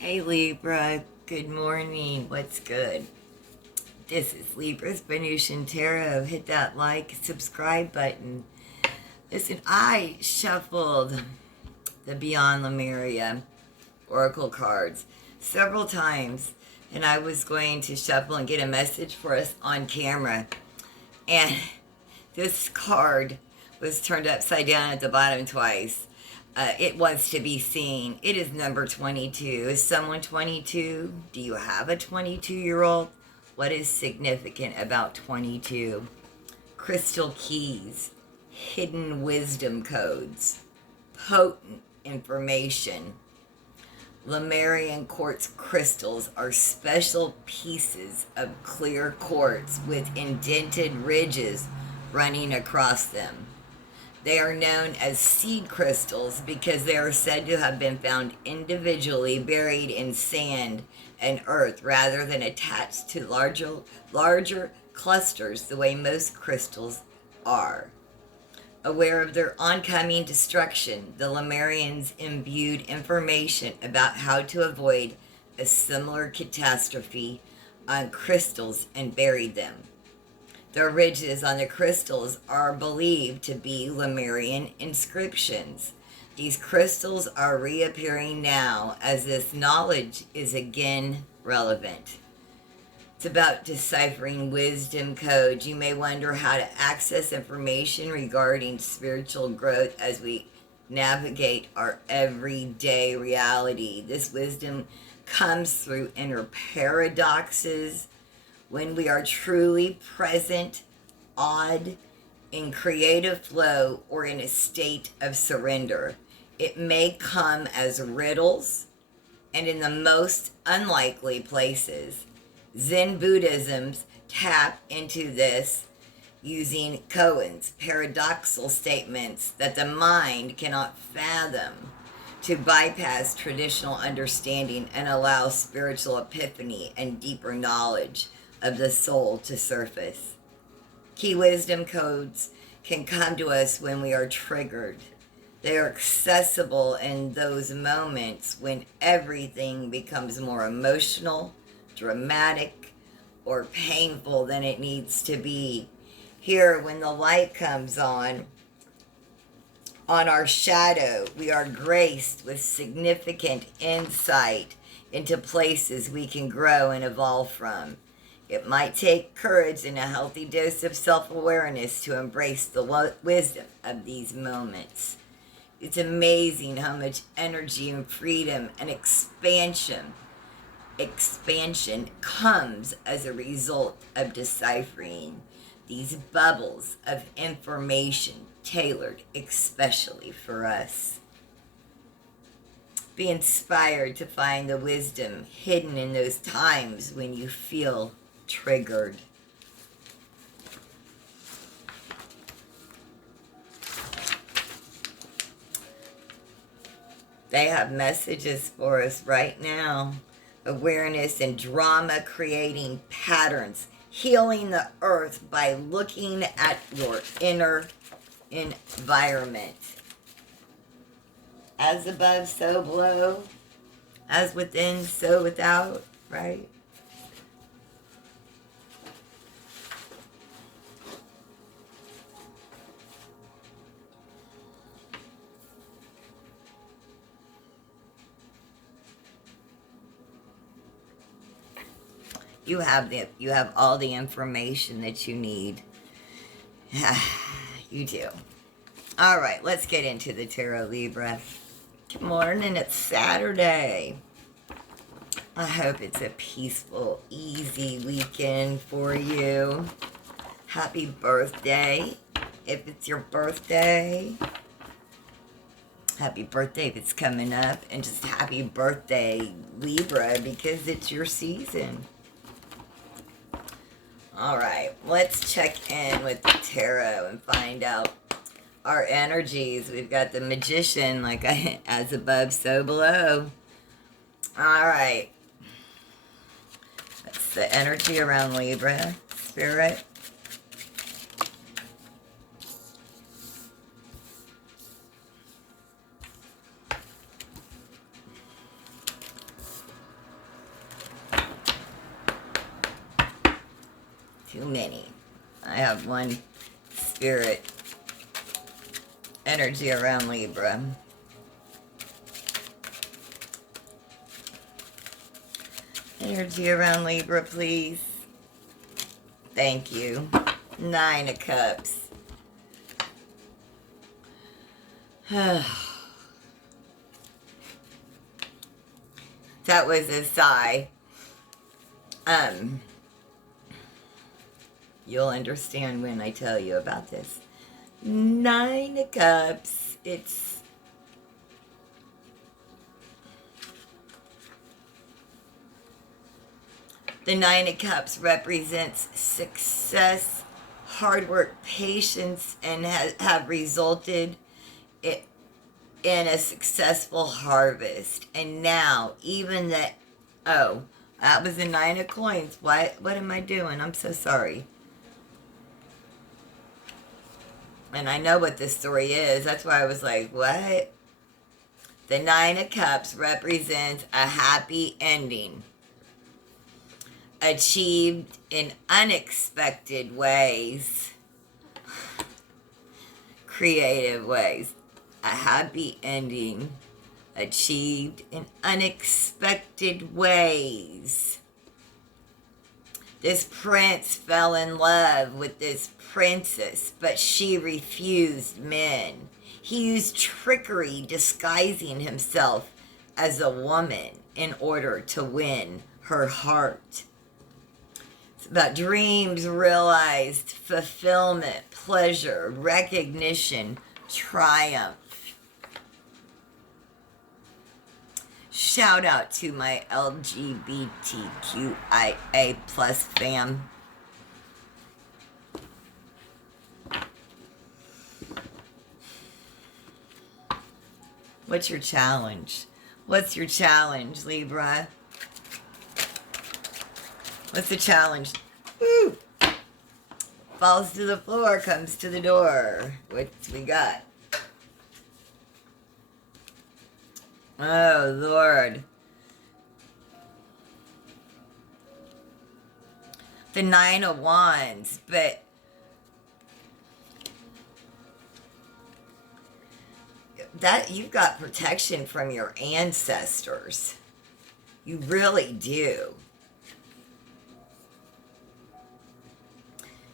Hey Libra, good morning. What's good? This is Libra's Venusian Tarot. Hit that like, subscribe button. Listen, I shuffled the Beyond Lemuria Oracle cards several times, and I was going to shuffle and get a message for us on camera. And this card was turned upside down at the bottom twice. It wants to be seen. It is number 22. Is someone 22? Do you have a 22-year-old? What is significant about 22? Crystal keys, hidden wisdom codes, potent information. Lemurian quartz crystals are special pieces of clear quartz with indented ridges running across them. They are known as seed crystals because they are said to have been found individually buried in sand and earth rather than attached to larger clusters the way most crystals are. Aware of their oncoming destruction, the Lemurians imbued information about how to avoid a similar catastrophe on crystals and buried them. The ridges on the crystals are believed to be Lemurian inscriptions. These crystals are reappearing now as this knowledge is again relevant. It's about deciphering wisdom codes. You may wonder how to access information regarding spiritual growth as we navigate our everyday reality. This wisdom comes through inner paradoxes, when we are truly present, awed, in creative flow, or in a state of surrender. It may come as riddles and in the most unlikely places. Zen Buddhisms tap into this using koans, paradoxical statements that the mind cannot fathom, to bypass traditional understanding and allow spiritual epiphany and deeper knowledge of the soul to surface. Key wisdom codes can come to us when we are triggered. They are accessible in those moments when everything becomes more emotional, dramatic, or painful than it needs to be. Here, when the light comes on our shadow, we are graced with significant insight into places we can grow and evolve from. It might take courage and a healthy dose of self-awareness to embrace the wisdom of these moments. It's amazing how much energy and freedom and expansion comes as a result of deciphering these bubbles of information tailored especially for us. Be inspired to find the wisdom hidden in those times when you feel triggered. They have messages for us right now. Awareness and drama creating patterns. Healing the earth by looking at your inner environment. As above, so below. As within, so without, right? You have all the information that you need. You do. All right, let's get into the tarot, Libra. Good morning, it's Saturday. I hope it's a peaceful, easy weekend for you. Happy birthday if it's your birthday. Happy birthday if it's coming up. And just happy birthday, Libra, because it's your season. All right, let's check in with the tarot and find out our energies. We've got the Magician, as above, so below. All right. That's the energy around Libra, Spirit. Too many. I have one spirit energy around Libra. Energy around Libra, please. Thank you. 9 of Cups. That was a sigh. You'll understand when I tell you about this. 9 of Cups. It's the 9 of Cups represents success, hard work, patience, and have resulted in a successful harvest. And now, even that, oh, that was the 9 of Coins. What am I doing? I'm so sorry. And I know what this story is. That's why I was like, what? The 9 of Cups represents a happy ending, achieved in unexpected ways, creative ways. A happy ending, achieved in unexpected ways. This prince fell in love with this princess, but she refused men. He used trickery, disguising himself as a woman in order to win her heart. It's about dreams realized, fulfillment, pleasure, recognition, triumph. Shout out to my LGBTQIA plus fam. What's your challenge? What's your challenge, Libra? What's the challenge? Woo! Falls to the floor, comes to the door. What we got? Oh, Lord. The 9 of Wands, but that you've got protection from your ancestors. You really do.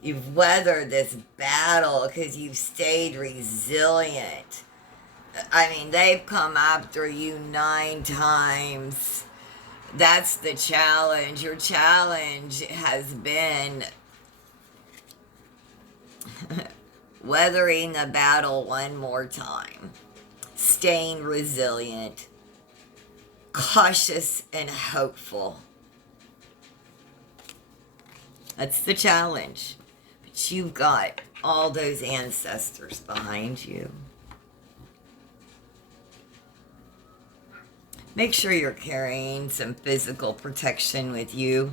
You've weathered this battle because you've stayed resilient. I mean, they've come after you 9 times. That's the challenge. Your challenge has been weathering the battle one more time. Staying resilient, cautious, and hopeful. That's the challenge. But you've got all those ancestors behind you. Make sure you're carrying some physical protection with you.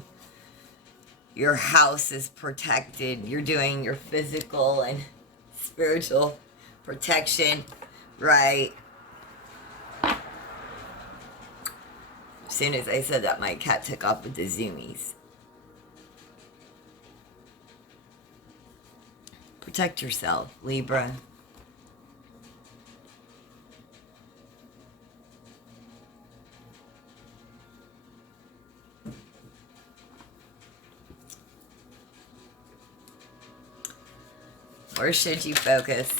Your house is protected. You're doing your physical and spiritual protection right. As soon as I said that, my cat took off with the zoomies. Protect yourself, Libra. Where should you focus?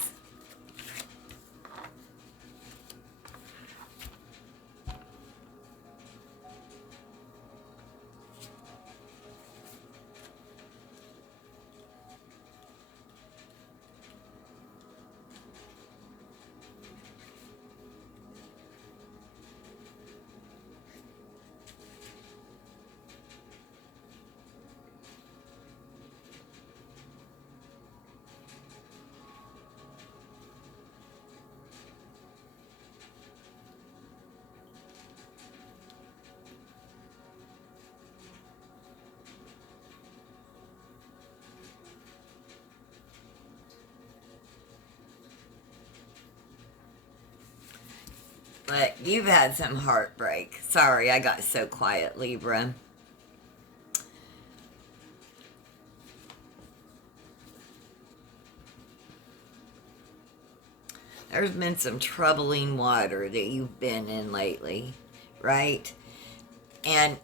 But you've had some heartbreak. Sorry, I got so quiet, Libra. There's been some troubling water that you've been in lately, right? And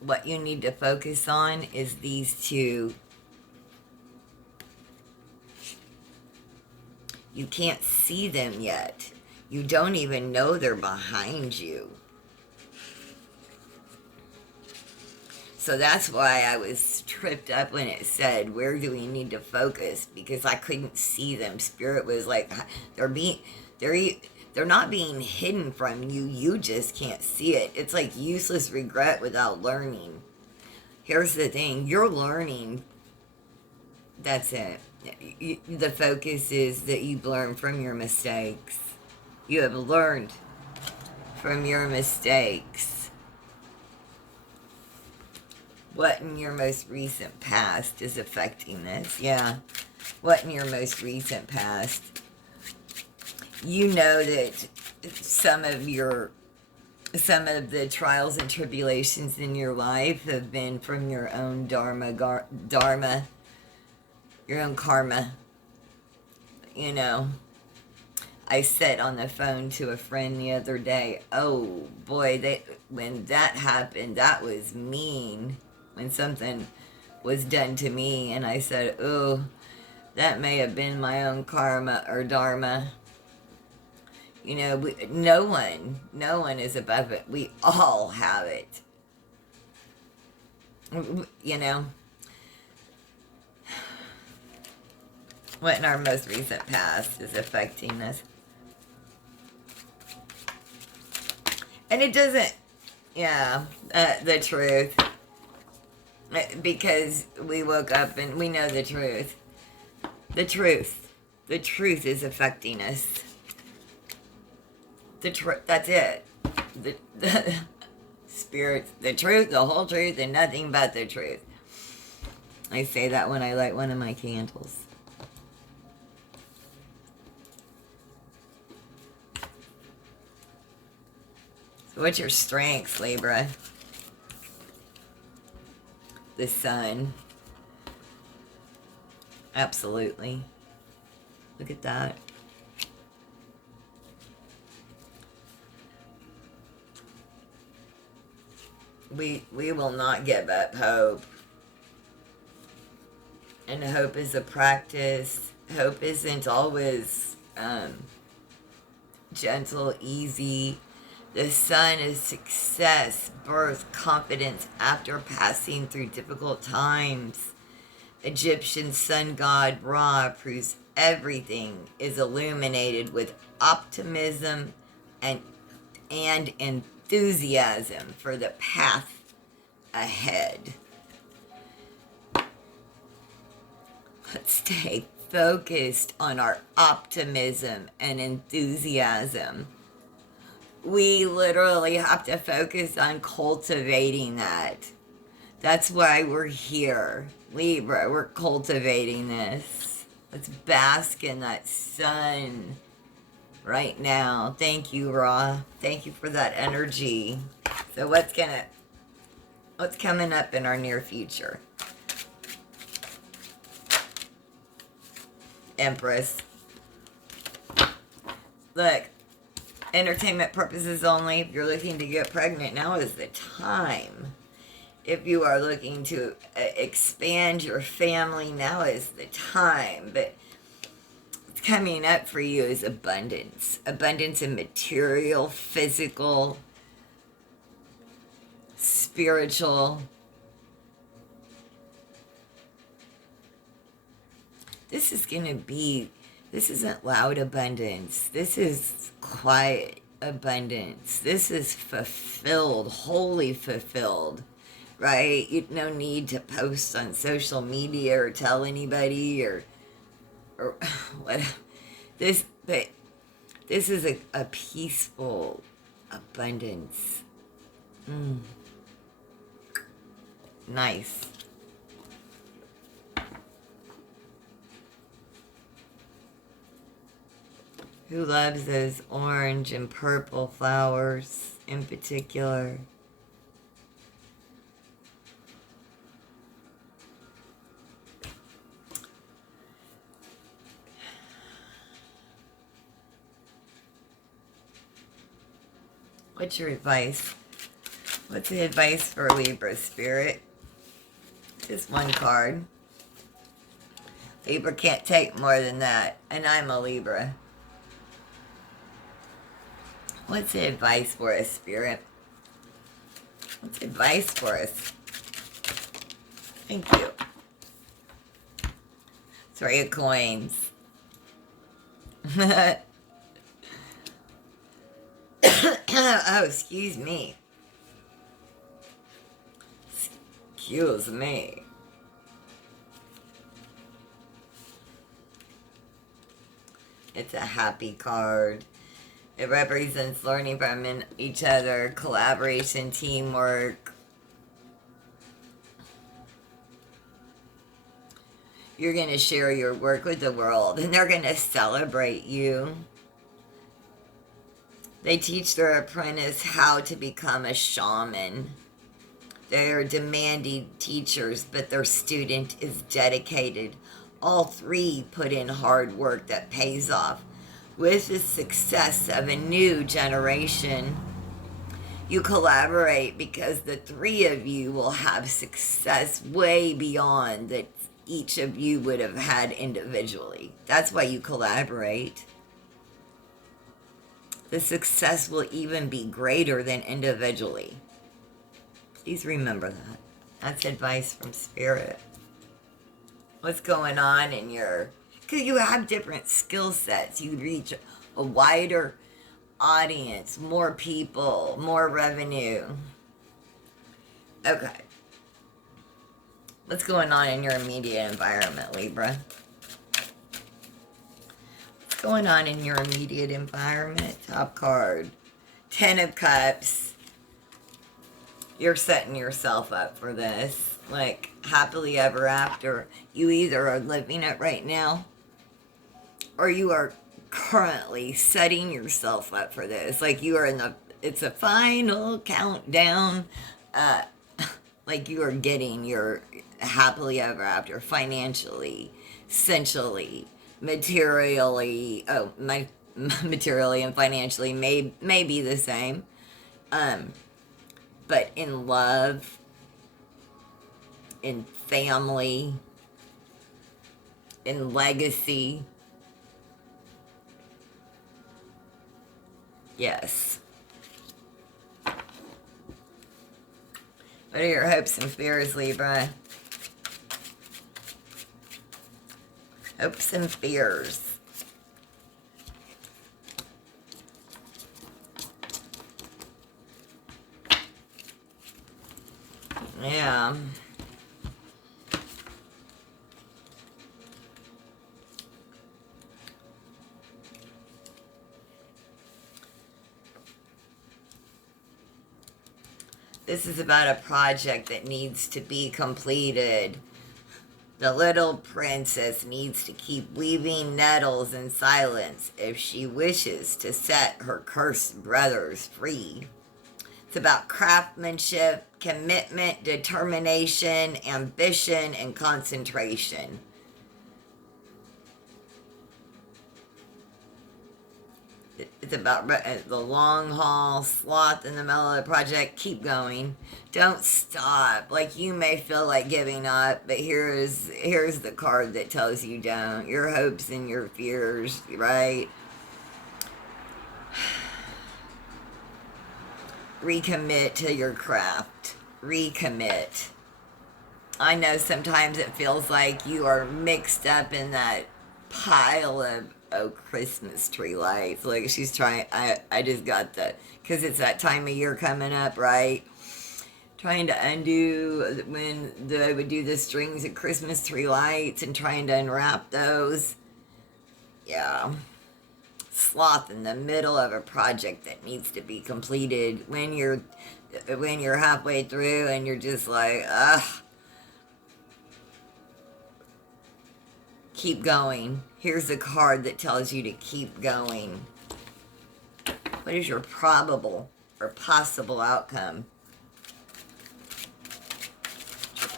what you need to focus on is these two. You can't see them yet. You don't even know they're behind you. So that's why I was tripped up when it said, where do we need to focus? Because I couldn't see them. Spirit was like, they're not being hidden from you. You just can't see it. It's like useless regret without learning. Here's the thing. You're learning. That's it. The focus is that you've learned from your mistakes. You have learned from your mistakes. What in your most recent past is affecting this? Yeah. What in your most recent past? You know that some of the trials and tribulations in your life have been from your own dharma, your own karma. You know, I said on the phone to a friend the other day, oh boy, when that happened, that was mean. When something was done to me, and I said, oh, that may have been my own karma or dharma. You know, no one is above it. We all have it. You know, what in our most recent past is affecting us. And it doesn't, the truth. Because we woke up and we know the truth. The truth is affecting us. That's it. The spirit, the truth, the whole truth, and nothing but the truth. I say that when I light one of my candles. So what's your strengths, Libra? The sun. Absolutely. Look at that. We will not give up hope. And hope is a practice. Hope isn't always gentle, easy. The sun is success, birth, confidence after passing through difficult times. Egyptian sun god Ra proves everything is illuminated with optimism and enthusiasm for the path ahead. Let's stay focused on our optimism and enthusiasm. We literally have to focus on cultivating that. That's why we're here. Libra, we're cultivating this. Let's bask in that sun right now. Thank you, Ra. Thank you for that energy. So what's coming up in our near future? Empress. Look. Entertainment purposes only. If you're looking to get pregnant, now is the time. If you are looking to expand your family, now is the time. But what's coming up for you is abundance. Abundance in material, physical, spiritual. This isn't loud abundance. This is quiet abundance. This is fulfilled, wholly fulfilled, right? You no need to post on social media or tell anybody or what. This is a peaceful abundance. Nice. Who loves those orange and purple flowers in particular? What's your advice? What's the advice for Libra, Spirit? Just one card. Libra can't take more than that, and I'm a Libra. What's the advice for us, Spirit? What's the advice for us? Thank you. 3 of coins. Oh, excuse me. Excuse me. It's a happy card. It represents learning from each other, collaboration, teamwork. You're going to share your work with the world, and they're going to celebrate you. They teach their apprentice how to become a shaman. They are demanding teachers, but their student is dedicated. All 3 put in hard work that pays off. With the success of a new generation, you collaborate because the 3 of you will have success way beyond that each of you would have had individually. That's why you collaborate. The success will even be greater than individually. Please remember that. That's advice from Spirit. What's going on in your... Because you have different skill sets. You reach a wider audience, more people, more revenue. Okay. What's going on in your immediate environment, Libra? What's going on in your immediate environment? Top card. 10 of Cups. You're setting yourself up for this. Like, happily ever after. You either are living it right now, or you are currently setting yourself up for this. Like, you are in the... It's a final countdown. Like, you are getting your happily ever after financially, sensually, materially. Oh, materially and financially may be the same. But in love, in family, in legacy. Yes. What are your hopes and fears, Libra? Hopes and fears. Yeah. This is about a project that needs to be completed. The little princess needs to keep weaving nettles in silence if she wishes to set her cursed brothers free. It's about craftsmanship, commitment, determination, ambition, and concentration. It's about the long haul, sloth in the middle of the project. Keep going. Don't stop. Like, you may feel like giving up, but here's the card that tells you don't. Your hopes and your fears, right? Recommit to your craft. Recommit. I know sometimes it feels like you are mixed up in that pile of Christmas tree lights. Like, she's trying, I just got because it's that time of year coming up, right? Trying to undo when they would do the strings of Christmas tree lights and trying to unwrap those. Yeah. Sloth in the middle of a project that needs to be completed when you're halfway through and you're just like, ugh. Keep going. Here's a card that tells you to keep going. What is your probable or possible outcome?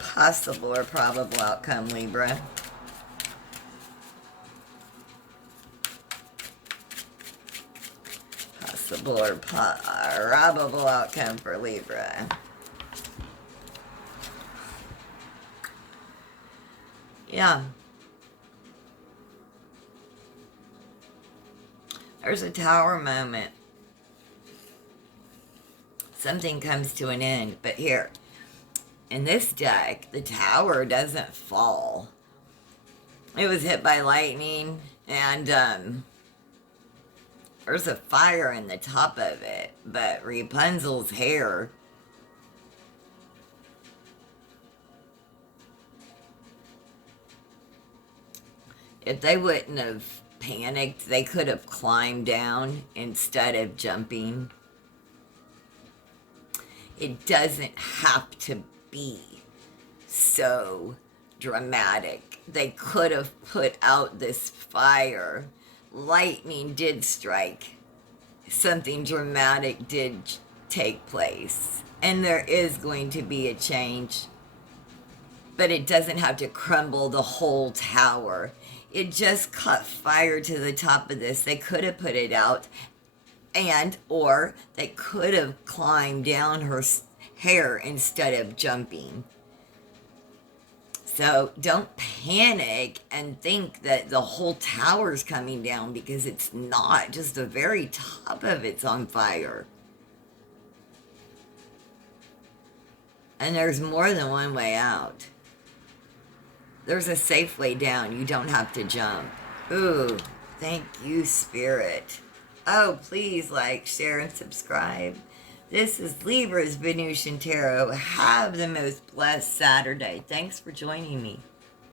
Possible or probable outcome, Libra? probable outcome for Libra. Yeah. There's a Tower moment. Something comes to an end. But here, in this deck, the Tower doesn't fall. It was hit by lightning, and there's a fire in the top of it. But Rapunzel's hair, if they wouldn't have panicked, they could have climbed down instead of jumping. It doesn't have to be so dramatic. They could have put out this fire. Lightning did strike. Something dramatic did take place. And there is going to be a change. But it doesn't have to crumble the whole tower. It just caught fire to the top of this. They could have put it out, or they could have climbed down her hair instead of jumping. So don't panic and think that the whole tower's coming down, because it's not. Just the very top of it's on fire. And there's more than one way out. There's a safe way down. You don't have to jump. Ooh, thank you, Spirit. Oh, please like, share, and subscribe. This is Libra's Venusian Tarot. Have the most blessed Saturday. Thanks for joining me.